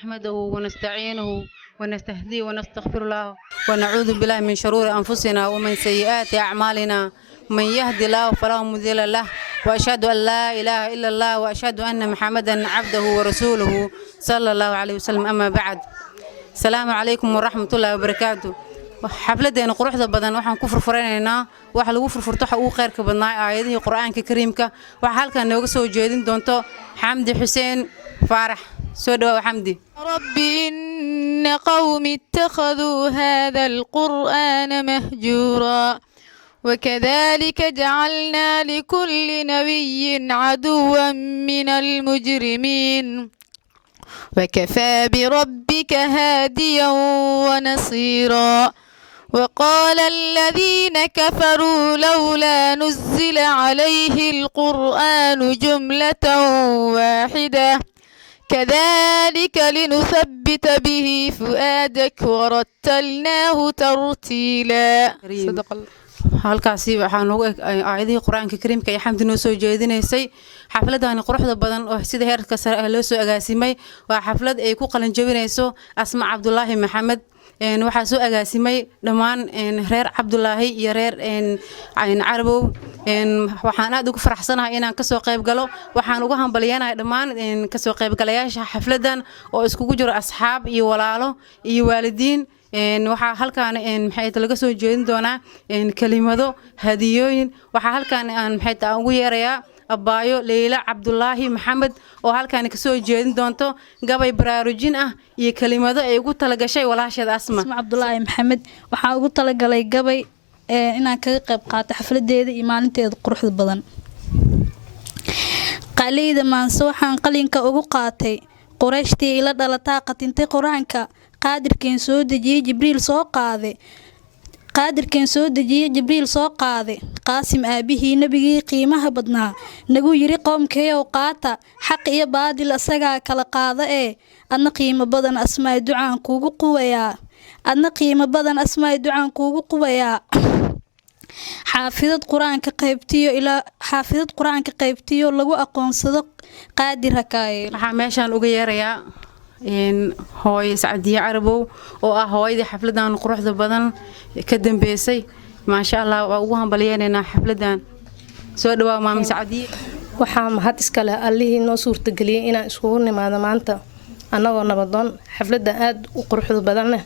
نحمده ونستعينه ونستهديه ونستغفر الله ونعوذ بالله من شرور أنفسنا ومن سيئات أعمالنا من يهدي الله فلا مضل له وأشهد أن لا إله إلا الله وأشهد أن محمدا عبده ورسوله صلى الله عليه وسلم أما بعد السلام عليكم ورحمة الله وبركاته xafladeena quruxda badan waxaan ku furfuranaynaa waxa lagu furfurto waxa uu qeyrka badnaa aayadaha quraanka kariimka waxa halkan nooga soo jeedin doonto Xamdi Xuseen Faarax soo dhaw Xamdi rabbi inna qawmi ittakhadhu hadha alqur'ana mahjura وكذلك جعلنا لكل نبي عدوا من المجرمين وكفى بربك هاديا ونصيرا وقال الذين كفروا لولا نزل عليه القرآن جملة واحدة كذلك لنثبت به فؤادك ورتلناه ترتيلا صدق الله halkaasi waxaan ugu aayadii quraanka kariimka ay xamdi noo soo jeedinaysay xafladani quruxda badan oo sida heerka sare ah loo soo agaasimay waa xaflad ay ku qalin jabinayso Asma Cabdullaahi Maxamed waxa soo agaasimay dhamaan reer Cabdullaahi iyo reer Carabow waxaan aad ugu faraxsanahay inaan ka soo qayb galo waxaan ugu hambalyeeynahay dhamaan ka soo qayb galayaasha xafladan oo iskugu jiro asxaab iyo walaalo iyo waalidiin waxaa halkaan maxay laga soo jeedin doonaa kelimado hadiyooyin waxaa halkaan maxay ugu yeerayaa abaayo Leila Cabdullaahi Maxamed oo halkaan ka soo jeedin doonto gabay baraarujin ah iyo kelimado ay ugu tala gashay walaasheeda Asma Cabdullaahi Maxamed waxa ugu tala galay gabay inaan kaga qayb qaato xafladeeda iyo maalinteeda quruxda badan qaliyada maanso waxaan qalinka ugu qaatay Qurayshtii ila dhalataa qatintay quraanka qaadirkeen soo dejiyay Jibriil soo qaaday Qaasim aabihii nabigii qiimaha badnaa nagu yiri qoomkeeyow qaata xaq iyo baadil asaga kala qaada adna qiimo badan asmaa ducaan kuugu qubayaa xaafidad quraanka qaybtiyo lagu aqoonsado qaadir hakaayay waxa meeshan uga yeerayaa hooy Saadiya Carabow oo ah hooyadii xafladan quruxda badan ka dambeysay ma sha Allah waa ugu hambalyeynaa xafladan soo dhawaad maam Saadiya waxa mahad iska leh Allihii noo suurtageliyay inaan iskugu nimaado maanta anagoo nabadoon xafladan aad u quruxda badan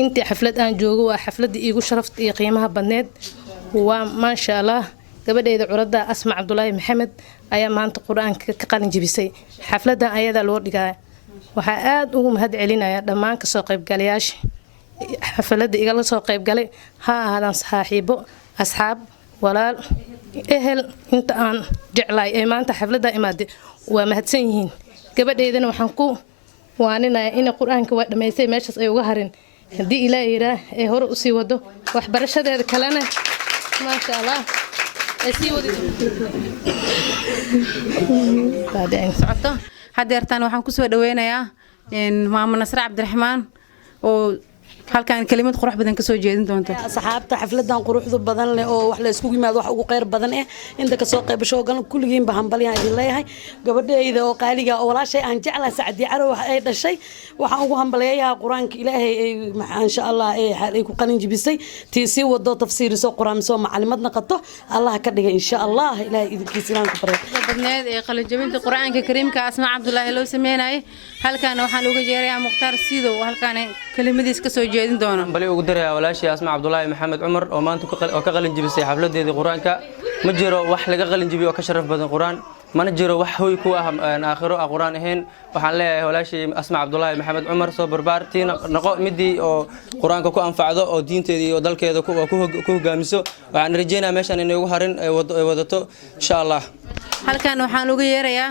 intii xaflad aan joogo waa xafladii iigu sharafta iyo qiimaha badneed waa ma sha Allah gabadheeda curada Asma Cabdullaahi Maxamed ayaa maanta quraanka ka qalin jabisay xafladan ayada loo dhigay waxa aad ugu mahad celinaya dhamaan ka soo qayb galayaasha xafladda igala soo qayb galay ha ahaadaan saaxiibo asxaab walaal ehel inta aan jeclay ee maanta xafladda imaade waa mahadsan yihiin gabadheedana waxaan ku waaninayaa in quraanka waa dhameysay meeshaas ay uga harin hadii Ilaahay yiraah ee hore u sii wado wax barashadeeda kalena ma sha Allah ay sii wadi socoto hadeertaan waxaan ku soo dhaweynayaa maama Nasra Cabdiraxmaan oo halkaan kelimad qurux badan ka soo jeedin doonto asxaabta xafladan quruxda badan leh oo wax la isku yimaado wax ugu qeyr badan inta ka soo qaybasho gal kulligiin ba hambaliyaan idin leeyahay gabadheeyda oo qaaliga oo walaashay aan jeclaa Saadiya Carabow wax ay dhashay waxaan ugu hambaliyayaa quraanka Ilaahay ma sha Allah ay ku qalin jibisay tiisi wado tafsiiriso quraan soo macluumaad naqato Allah ka dhiga insha Allah Ilaahay idinkiisa inaan ku baray badneed ee qalin jabinta quraanka kariimka Asma Cabdullaahi loo sameeyay halkaan waxaan uga jeerayaa Muqtaar Siido halkaan kelimadiis ka soo jeedin doona bali ugu daray walaashii Asma Cabdullaahi Maxamed Umar oo maanta ka qalin jibisay xafladeedii quraanka ma jiro wax laga qalin jibiyo ka sharaf badan quraan mana jiro wax hooy ku ah aakhiro quraan ahayn waxaan leeyahay walaashii Asma Cabdullaahi Maxamed Umar soo barbaartiina noqo midii oo quraanka ku anfacdo oo diinteeda iyo dalkeeda ku hogaamiso waxaan rajaynayaa meeshan inay ugu harin ay wadato insha Allah halkaan waxaan uga yeerayaa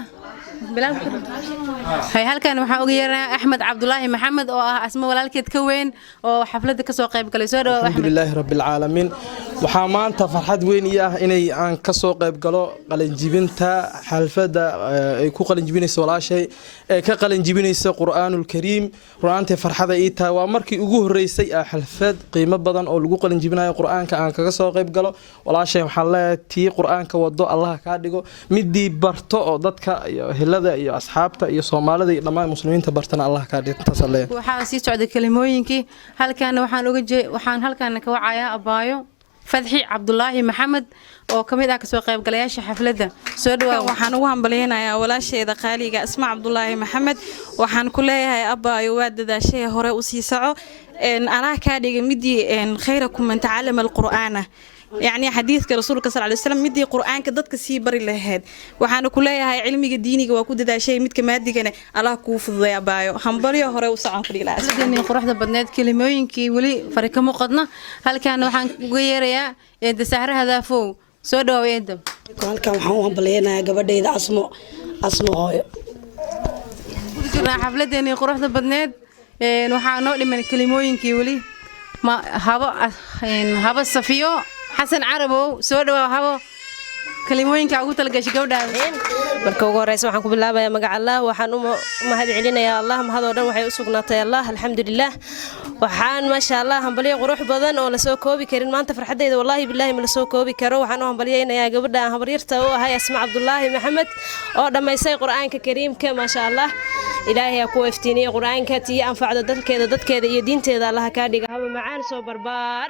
halkaan waxaan uga yeerayaa Axmed Cabdullaahi Maxamed oo ah Asma walaalkeed ka weyn oo xafladda ka soo qayb galay soo dhaw alxamdulilaahi rabbil caalamiin waxaa maanta farxad weyn ii ah inay aan ka soo qayb galo qalin jibinta xafladda ay ku qalin jibinayso walaashay ee ka qalin jibinayso Qur'aanul Kariim ru'aanta farxada ii tahay waa markii ugu horeysay xaflad qiimo badan oo lagu qalin jibinayo Qur'aanka aan kaga soo qayb galo walaashay waxaan leeyahay tii Qur'aanka wado Allah ka dhigo midii barto oo dadka ehelada iyo asxaabta iyo soomaalida iyo dhammaan muslimiinta bartana allah kaa dhintaas alle waxaa sii socda kelimooyinkii halkaana waxaan halkaana ka wacayaa abaayo fadxi cabdulaahi maxamed oo ka mid ah kasoo qaybgalayaasha xafladda soo dhawaa waxaan ugu hambaleynayaa walaasheeda qaaliga asma cabdulaahi maxamed waxaan ku leeyahay abaayo waa dadaashay hore u sii soco anaa kaa dhiga midii khayrakum man tacallama alqur'aana يعني حديث رسولك صلى الله عليه وسلم مدي قرآن كدتك سي بري لهاد وحنا كلها هاي علمي ديني وكود دا شيء مد كمادي كنا الله كوف الضياء بايو همبريا هراء وسعان فري لا لكن قرح بدنات كلموين كي ولي فريق مقدنا هل كان وحن غير يا يد سهر هذا فوق سودا ويدم كان وحن همبلينا gabadheeda asmo hooyo jirna xafladeenii quruxda badneed waxaa noo dhiman kelimooyinkii wali ma haba safiyo حسن عربو سودوا هوا كلموينka ugu talgashay gabadha marka ugu horeysa waxaan ku bilaabayaa magaca Allah waxaan u mahad celinayaa Allah mahadoo dhan waxay u sugnaatay Allah alxamdulillah waxaan ma sha Allah hambaliyo qurux badan oo la soo koobi karin maanta farxadeyda wallahi billahi ma la soo koobi karo waxaan u hambaliyaynayaa gabadha habaryarta oo ahay Asma Cabdullaahi Maxamed oo dhameysay Quraanka Kariimka ma sha Allah ilaahay ku iftiiniyay Quraanka tii anfacda dadkeeda iyo diinteeda Allah ka dhiga haba macaan soo barbaar